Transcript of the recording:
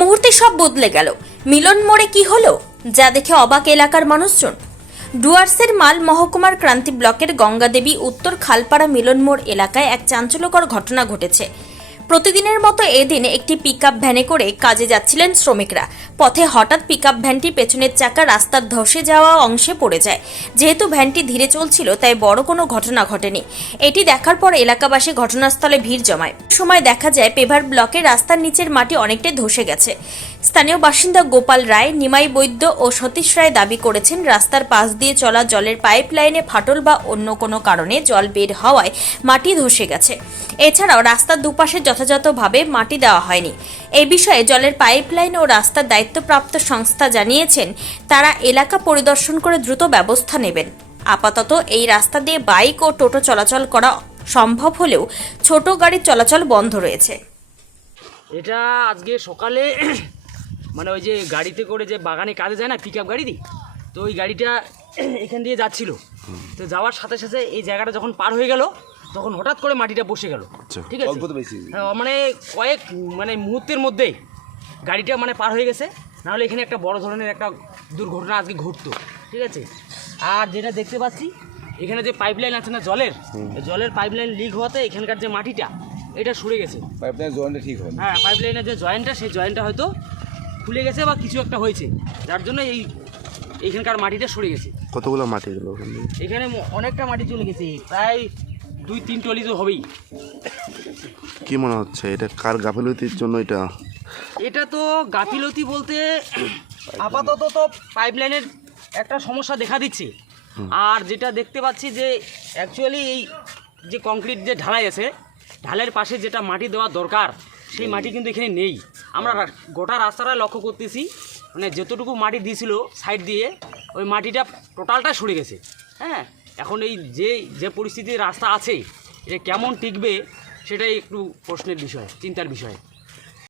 মুহূর্তে সব বদলে গেল। মিলন মোড়ে কি হলো, যা দেখে অবাক এলাকার মানুষজন? ডুয়ার্সের মাল মহকুমার ক্রান্তি ব্লকের গঙ্গাদেবী উত্তর খালপাড়া মিলন মোড় এলাকায় এক চাঞ্চল্যকর ঘটনা ঘটেছে। প্রতিদিনের মতো এদিন একটি পিক আপ ভ্যানে করে কাজে যাচ্ছিলেন শ্রমিকরা। পথে হঠাৎ পিকআপ ভ্যানটি পেছনের চাকা রাস্তার ধসে যাওয়া অংশে পড়ে যায়। যেহেতু ভ্যানটি ধীরে চলছিল, তাই বড় কোনো ঘটনা ঘটেনি। এটি দেখার পর এলাকাবাসী ঘটনাস্থলে ভিড় জমায়। সময় দেখা যায়, পেভার ব্লকে রাস্তার নিচের মাটি অনেকটাই ধসে গেছে। স্থানীয় বাসিন্দা গোপাল রায়, নিমাই বৈদ্য ও সতীশ রায় দাবি করেছেন, রাস্তার পাশ দিয়ে চলা জলের পাইপ লাইনে ফাটল বা অন্য কোনো কারণে জল বের হওয়ায় মাটি ধসে গেছে। এছাড়াও রাস্তার দুপাশে যথাযথভাবে মাটি দেওয়া হয়নি। এই বিষয়ে জলের পাইপ লাইন ও রাস্তার দায়িত্বপ্রাপ্ত সংস্থা জানিয়েছেন তারা এলাকা পরিদর্শন করে দ্রুত ব্যবস্থা নেবেন। আপাতত এই রাস্তা দিয়ে বাইক ও টোটো চলাচল করা সম্ভব হলেও ছোট গাড়ির চলাচল বন্ধ রয়েছে। এটা আজকে সকালে মানে ওই যে গাড়িতে করে যে বাগানে কাজে যায় না পিক আপ গাড়ি দি? তো ওই গাড়িটা এখান দিয়ে যাচ্ছিল। তো যাওয়ার সাথে সাথে এই জায়গাটা যখন পার হয়ে গেল তখন হঠাৎ করে মাটিটা বসে গেল। ঠিক আছে? অল্প তো বেশি। হ্যাঁ, মানে কয়েক মানে মুহূর্তের মধ্যেই গাড়িটা মানে পার হয়ে গেছে নাহলে এখানে একটা বড় ধরনের একটা দুর্ঘটনা আজকে ঘটতো ঠিক আছে? আর যেটা দেখতে পাচ্ছি এখানে যে পাইপ লাইন আছে না জলের জলের পাইপ লাইন লিক হওয়াতে এখানকার যে মাটিটা এটা সরে গেছে। পাইপলাইন জয়েন্টটা ঠিক হয় হ্যাঁ পাইপ লাইনের যে জয়েন্টটা সেই জয়েন্টটা হয়তো খুলে গেছে বা কিছু একটা হয়েছে যার জন্য এই এইখানকার মাটিটা সরে গেছে। কতগুলো মাটি গেল এখানে অনেকটা মাটি চলে গেছে প্রায় দুই তিন টলি তো হবেই। কি মনে হচ্ছে এটা কার গাফিলতির জন্য এটা? এটা তো গাফিলতি বলতে আপাতত তো পাইপ লাইনের একটা সমস্যা দেখা দিচ্ছে। আর যেটা দেখতে পাচ্ছি যে অ্যাকচুয়ালি এই যে কংক্রিট যে ঢালাই আছে, ঢালের পাশে যেটা মাটি দেওয়া দরকার, সেই মাটি কিন্তু এখানে নেই। আমরা গোটা রাস্তাটা লক্ষ্য করতেছি মানে যতটুকু মাটি দিয়েছিল সাইড দিয়ে, ওই মাটিটা টোটালটা সরে গেছে। হ্যাঁ? এখন এই যে যে পরিস্থিতির রাস্তা আছে এটা কেমন টিকবে, সেটাই একটু প্রশ্নের বিষয়, চিন্তার বিষয়।